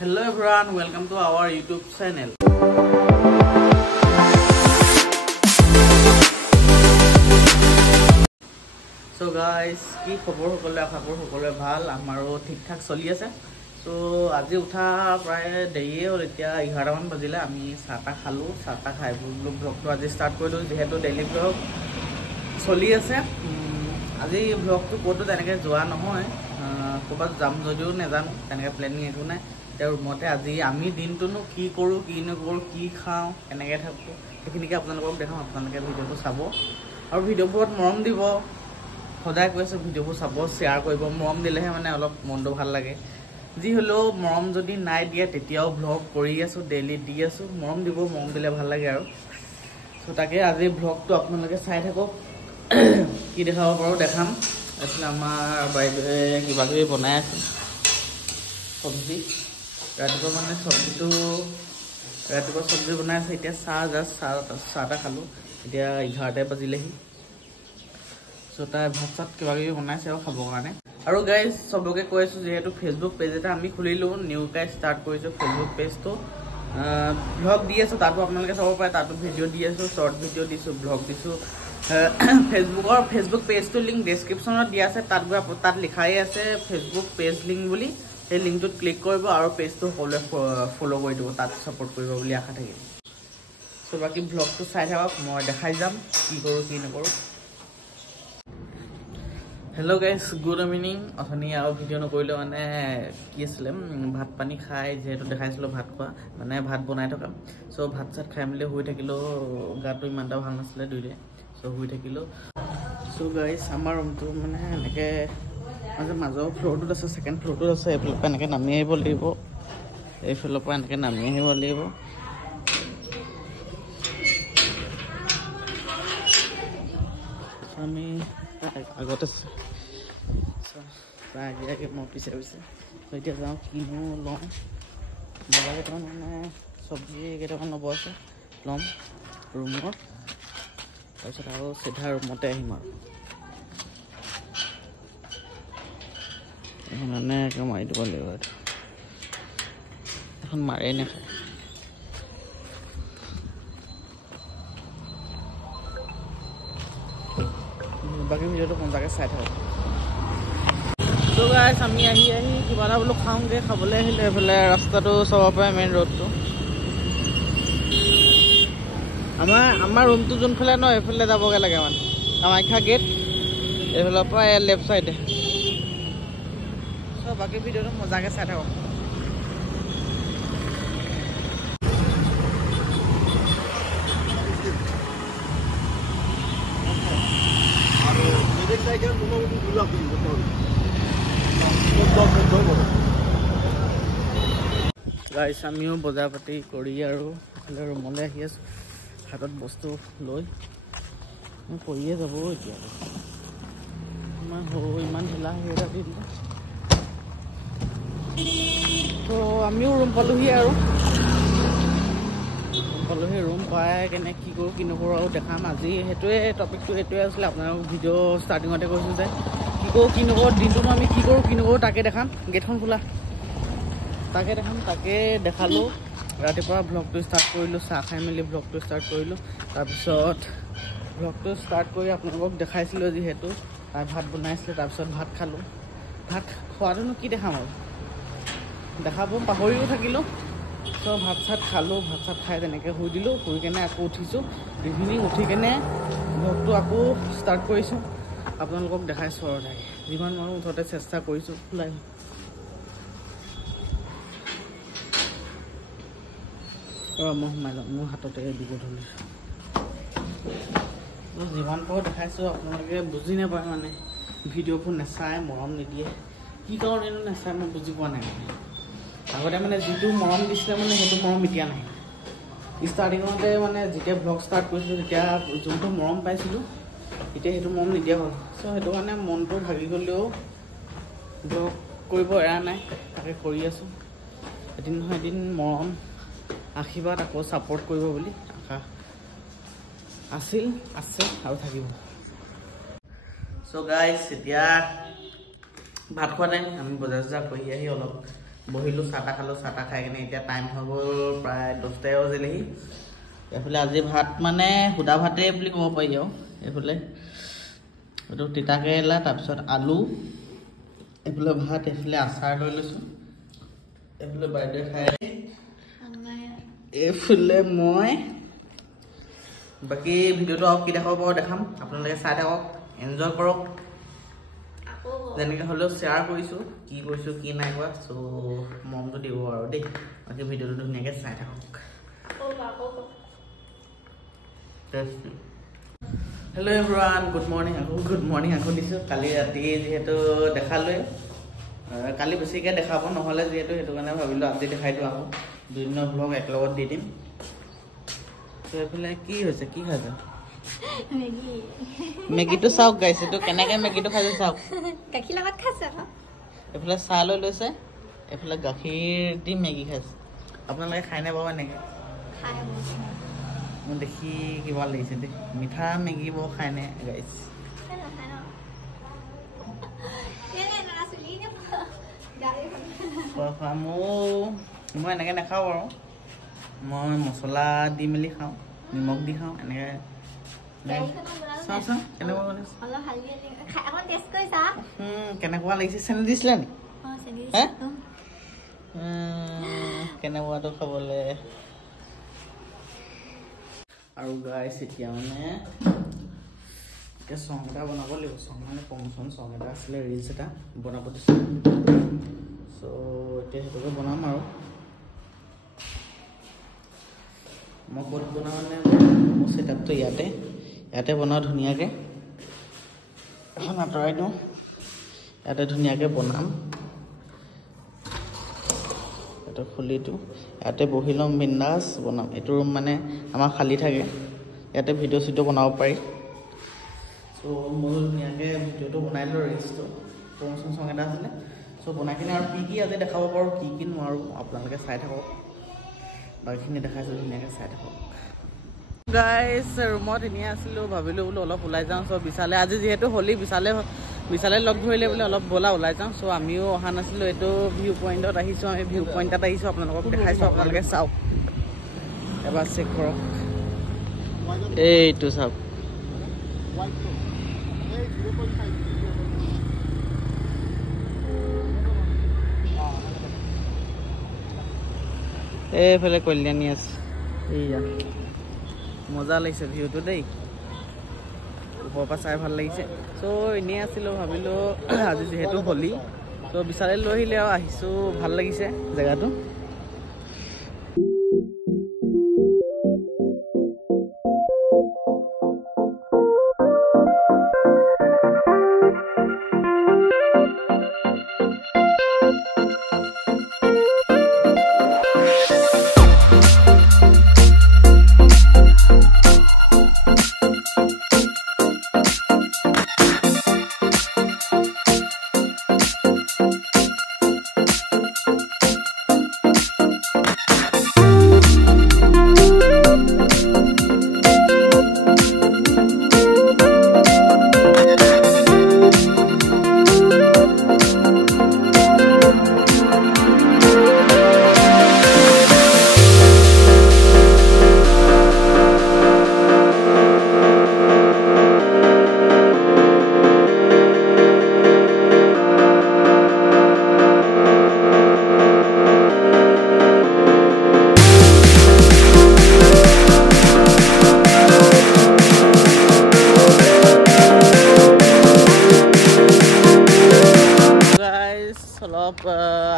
Hello everyone, welcome to our YouTube channel. So guys, কি খবৰ সকলে আশা কৰো সকলে ভাল আমাৰো ঠিক ঠাক চলি আছে। So আজি উঠা প্ৰায় দেৰিয়ে হ'ল এতিয়া 11 মান বাজিলে আমি চাহটা খালো চাহটা খাই ব্লগটো আজি স্টাৰ্ট কৰিলো যেহেতু ডেইলি ব্লগ চলি আছে। আজি ব্লগটো ক'তো তেনেকৈ যোৱা নহয় ক'ৰবাত যাম যদিও নেজানো তেনেকৈ প্লেনিং একো নাই এতিয়া ৰুমতে আজি আমি দিনটোনো কি কৰোঁ কি নকৰোঁ কি খাওঁ কেনেকৈ থাকোঁ সেইখিনিকে আপোনালোকক দেখাম আপোনালোকে ভিডিঅ'টো চাব আৰু ভিডিঅ'বোৰত মৰম দিব সদায় কৈছোঁ ভিডিঅ'বোৰ চাব শ্বেয়াৰ কৰিব মৰম দিলেহে মানে অলপ মনটো ভাল লাগে যি হ'লেও মৰম যদি নাই দিয়ে তেতিয়াও ব্লগ কৰি আছোঁ ডেইলি দি আছোঁ মৰম দিব মৰম দিলে ভাল লাগে আৰু চ' তাকে আজি ব্লগটো আপোনালোকে চাই থাকক কি দেখাব পাৰোঁ দেখাম এইফালে আমাৰ বাইদেৱে কিবা কিবি বনাই আছে চব্জি ৰাতিপুৱা মানে ৰাতিপুৱা চব্জি বনাই আছে এতিয়া চাহটা খালোঁ এতিয়া 11টা বাজিলেহি চ' তাই ভাত চাত কিবা কিবি বনাইছে আৰু খাবৰ কাৰণে আৰু গাইজ চবকে কৈ আছোঁ যিহেতু ফেচবুক পেজ এটা আমি খুলিলোঁ নিউকৈ ষ্টাৰ্ট কৰিছোঁ ফেচবুক পেজটো ব্লগ দি আছোঁ তাতো আপোনালোকে চাব পাৰে তাতো ভিডিঅ' দি আছোঁ শ্বৰ্ট ভিডিঅ' দিছোঁ ব্লগ দিছোঁ ফেচবুক পেজটোৰ লিংক ডেছক্ৰিপশ্যনত দিয়া আছে তাত লিখাই আছে ফেচবুক পেজ লিংক বুলি সেই লিংকটোত ক্লিক কৰিব আৰু পেজটো সকলোৱে ফ'ল' কৰি দিব তাত ছাপোৰ্ট কৰিব বুলি আশা থাকিল চ' বাকী ব্লগটো চাই থাকক মই দেখাই যাম কি কৰোঁ কি নকৰোঁ হেল্ল' গাইজ গুড ইভিনিং অথনি আৰু ভিডিঅ' নকৰিলে মানে কি আছিলে ভাত পানী খাই যিহেতু দেখাইছিলোঁ ভাত খোৱা মানে ভাত বনাই থকা চ' ভাত চাত খাই মেলি শুই থাকিলোঁ গাটো ইমান এটা ভাল নাছিলে দুইটাই চ' শুই থাকিলোঁ চ' গাইজ আমাৰ ৰুমটো মানে এনেকৈ মাজৰ ফ্ল'ৰটোত আছে ছেকেণ্ড ফ্ল'ৰটোত আছে এইফালৰ পৰা এনেকৈ নামি আহিব লাগিব এইফালৰ পৰা এনেকৈ নামি আহিব লাগিব আমি আগত আছে আগেয়াকৈ মই পিছে এতিয়া যাওঁ কিনো লওঁ বজাৰ কেইটামান মানে চব্জি কেইটামান ল'ব আছে ল'ম ৰুমত তাৰপিছত আৰু চিধা ৰুমতে আহিম আৰু এখন এনেকৈ মাৰি দিব লাগিব এইটো এখন মাৰেই নাখায় বাকী ভিডিঅ'টো পঞ্চাকে চাই থাকক ত' গাইজ আমি আহি কিবা এটা বোলো খাওঁগৈ খাবলৈ আহিলোঁ এইফালে ৰাস্তাটো চাব পাৰে মেইন ৰোডটো আমাৰ ৰুমটো যোনফালে ন এইফালে যাবগৈ লাগে মানে কামাখ্যা গেট এইফালৰ পৰা লেফ্ট চাইডে চ' বাকী ভিডিঅ'টো মজাকৈ চাই থাকক গাইজ আমিও বজাৰ পাতি কৰি আৰু ৰুমলৈ আহি আছোঁ হাতত বস্তু লৈ কৰিয়ে যাব এতিয়া ইমান ঢিলা সেইটা দি দিলে ত' আমিও ৰুম পালোহি ৰুম পাই কেনে কি কৰোঁ কি নকৰোঁ আৰু দেখাম আজি টপিকটো এইটোৱে আছিলে আপোনালোকক ভিডিঅ' ষ্টাৰ্টিঙতে কৈছোঁ যে কি কৰোঁ কি নকৰোঁ দিনটোনো আমি কি কৰোঁ কি নকৰোঁ তাকে দেখাম গেটখন খোলা তাকে দেখালোঁ ৰাতিপুৱা ব্লগটো ষ্টাৰ্ট কৰিলোঁ চাহ খাই মেলি ব্লগটো ষ্টাৰ্ট কৰিলোঁ তাৰপিছত ব্লগটো ষ্টাৰ্ট কৰি আপোনালোকক দেখাইছিলোঁ যিহেতু ভাত বনাইছিলে তাৰপিছত ভাত খালোঁ ভাত খোৱাটোনো কি দেখাম আৰু দেখাব পাহৰিও থাকিলোঁ চ' ভাত চাত খালোঁ ভাত চাত খাই তেনেকৈ শুই দিলোঁ শুই কেনে আকৌ উঠিছোঁ ইভিনিং উঠি কেনে ব্লগটো আকৌ ষ্টাৰ্ট কৰিছোঁ আপোনালোকক দেখাইছোঁ আৰু তাকে যিমান মানুহ মুঠতে চেষ্টা কৰিছোঁ খোলাই মই সোমাই যাম মোৰ হাততে দিব ধৰিছোঁ যিমান পাৰোঁ দেখাইছোঁ আপোনালোকে বুজি নাপায় মানে ভিডিঅ'বোৰ নাচায় মৰম নিদিয়ে কি কাৰণেনো নাচায় মই বুজি পোৱা নাই আগতে মানে যিটো মৰম দিছিলে মানে সেইটো মৰম এতিয়া নাই ষ্টাৰ্টিঙতে মানে যেতিয়া ব্লগ ষ্টাৰ্ট কৰিছিলোঁ তেতিয়া যোনটো মৰম পাইছিলোঁ এতিয়া সেইটো মৰম নিদিয়া হ'ল চ' সেইটো কাৰণে মনটো ভাগি গ'লেও ব্লগ কৰিব এৰা নাই তাকে কৰি আছোঁ এদিন নহয় এদিন মৰম আশীৰ্বাদ আকৌ ছাপোৰ্ট কৰিব বুলি আশা আছিল আছে আৰু থাকিব চ' গাইজ এতিয়া ভাত খোৱা টাইম আমি বজাৰ চজাৰ কৰি আহি অলপ বহিলোঁ চাহ তাহ খালোঁ চাহ তাহ খাই কিনে এতিয়া টাইম হৈ গ'ল প্ৰায় 10টাই বাজিলেহি এইফালে আজি ভাত মানে সুদা ভাতেই বুলি ক'ব পাৰি আৰু এইফালে এইটো তিতা কেৰেলা তাৰপিছত আলু এইফালে ভাত এইফালে আচাৰ লৈ লৈছোঁ এইফালে বাইদেৱে খাই এইফালে মই বাকী ভিডিঅ'টো আৰু কি দেখাব পাৰোঁ দেখাম আপোনালোকে চাই থাকক এনজয় কৰক যেনেকৈ হ'লেও শ্বেয়াৰ কৰিছোঁ কি কৰিছোঁ কি নাই কৰা চ' মমটো দিব আৰু দেই বাকী ভিডিঅ'টো ধুনীয়াকৈ চাই থাকক হেল্ল' এভৰিৱান গুড মৰ্ণিং আকৌ দিছোঁ কালি ৰাতি যিহেতু দেখালোৱে কালি বেছিকৈ দেখাব নহ'লে যিহেতু সেইটো কাৰণে ভাবিলোঁ আজি দেখাই দিওঁ আকৌ দুদিনৰ ব্লগ একেলগত দি দিম ত' এইফালে কি হৈছে কি খাইছে মেগীটো চাওক গাইছ এইটো কেনেকৈ মেগীটো খাইছে চাওক গাখীৰ লগত খাইছে এইফালে চাহ লৈ লৈছে এইফালে গাখীৰ দি মেগী খাইছে আপোনালোকে খাই নাপাব এনেকৈ মোৰ দেখি কিবা লাগিছে দেই মিঠা মেগী বৰ খাই নে গাইছ মই এনেকৈ নাখাওঁ বাৰু মই মছলা দি মেলি খাওঁ নিমখ দি খাওঁ এনেকৈ চাওঁচোন কেনেকুৱা বনাইছে কেনেকুৱা লাগিছে চেনি দিছিলে নি কেনেকুৱাটো খাবলৈ আৰু গাইছ এতিয়া মানে এতিয়া চং এটা বনাব লাগিব চং মানে প্ৰমোচন চং এটা আছিলে ৰিলছ এটা বনাব দিছোঁ চ' এতিয়া সেইটোকে বনাম আৰু মই ক'ত বনাওঁ মানে মোৰ ছেটআপটো ইয়াতে বনাওঁ ধুনীয়াকৈ এখন আঁতৰাই দিওঁ ইয়াতে ধুনীয়াকৈ বনাম এইটো খুলি দিওঁ ইয়াতে বহি ল'ম বিন্দাছ বনাম এইটো ৰুম মানে আমাৰ খালী থাকে ইয়াতে ভিডিঅ' চিডিঅ' বনাব পাৰি চ' মই ধুনীয়াকৈ ভিডিঅ'টো বনাই দিলোঁ ৰিলছটো প্ৰমোচন চং এটা আছিলে চ' বনাই কিনে আৰু কি আজি দেখাব পাৰোঁ কি নোৱাৰোঁ আপোনালোকে চাই থাকক বাকীখিনি দেখাইছোঁ ধুনীয়াকৈ চাই থাকক গাইছ ৰুমত এনেই আছিলোঁ ভাবিলোঁ বোলো অলপ ওলাই যাওঁ চ' বিশালে আজি যিহেতু হোলী বিশালে লগ ধৰিলে বোলে অলপ ব'লা ওলাই যাওঁ চ' আমিও অহা নাছিলোঁ এইটো ভিউ পইণ্টত আহিছোঁ আমি ভিউ পইণ্টত আহিছোঁ আপোনালোকক দেখাইছোঁ আপোনালোকে চাওক এবাৰ চেক কৰক এইটো চাওক এইফালে কল্যাণী আছে এইয়া মজা লাগিছে ভিউটো দেই ওপৰৰ পৰা চাই ভাল লাগিছে চ' এনেই আছিলোঁ ভাবিলোঁ আজি যিহেতু হোলী চ' বিশালে লৈ আহিলে আৰু আহিছোঁ ভাল লাগিছে জেগাটো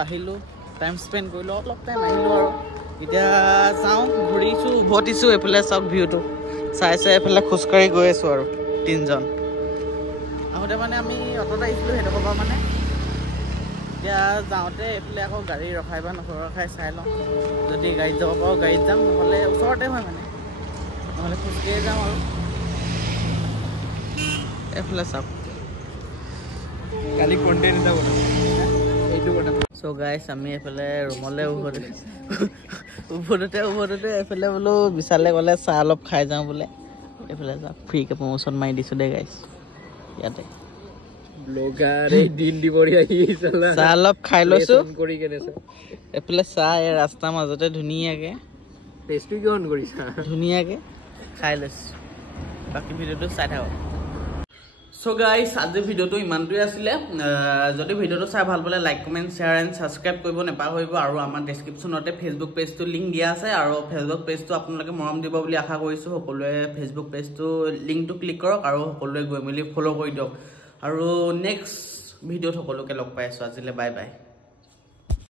আহিলোঁ টাইম স্পেণ্ড কৰিলোঁ অলপ টাইম আহিলোঁ আৰু এতিয়া যাওঁ ঘূৰিছোঁ উভতিছোঁ এইফালে চাওক ভিউটো চাই এইফালে খোজকাঢ়ি গৈ আছোঁ আৰু তিনিজন আহোঁতে মানে আমি অট'ত আহিছিলোঁ সেইডোখৰ পৰা মানে এতিয়া যাওঁতে এইফালে আকৌ গাড়ী ৰখাই বা নৰখাই চাই লওঁ যদি গাড়ীত যাব পাৰোঁ গাড়ীত যাম নহ'লে ওচৰতে হয় মানে নহ'লে খোজকাঢ়ি যাম আৰু এইফালে চাওক কালি কণ্টেণ্ট এটা বনাম এইটো বনাম চ' গাইছ আমি এইফালে ৰুমলৈ উভতোতে এইফালে বোলো বিশালে গ'লে চাহ অলপ খাই যাওঁ বোলে এইফালে যাওঁ ফ্ৰীকৈ প্ৰমোশ্যন মাৰি দিছোঁ দেই গাইছ ইয়াতে ব্লগাৰ এই দিন দিবৰীয়া ই চালা চাহ অলপ খাই লৈছো কৰি কেনেছে এফালে চাহ এই ৰাস্তাৰ মাজতে ধুনীয়াকে পেষ্ট্ৰি কি অন কৰিছা ধুনীয়াকে খাই লৈছো বাকি ভিডিঅ'টো চাই থাকক সো গাইস আজি ভিডিঅ'টো ইমানটোই আছিলে যদি ভিডিঅ'টো চাই ভাল পালে like comment share and subscribe কৰিব নেপাহৰিব আৰু আমাৰ ডেসক্ৰিপচনতে ফেসবুক পেজটো লিংক দিয়া আছে আৰু ফেসবুক পেজটো আপোনালোকে মৰম দিব বুলি আশা কৰিছো সকলোৱে ফেসবুক পেজটো লিংকটো ক্লিক কৰক আৰু সকলোৱে গৈ মেলি ফলো কৰি দিয়ক আৰু নেক্সট ভিডিঅ'ত সকলোকে লগ পাই আছো আজিলে বাই বাই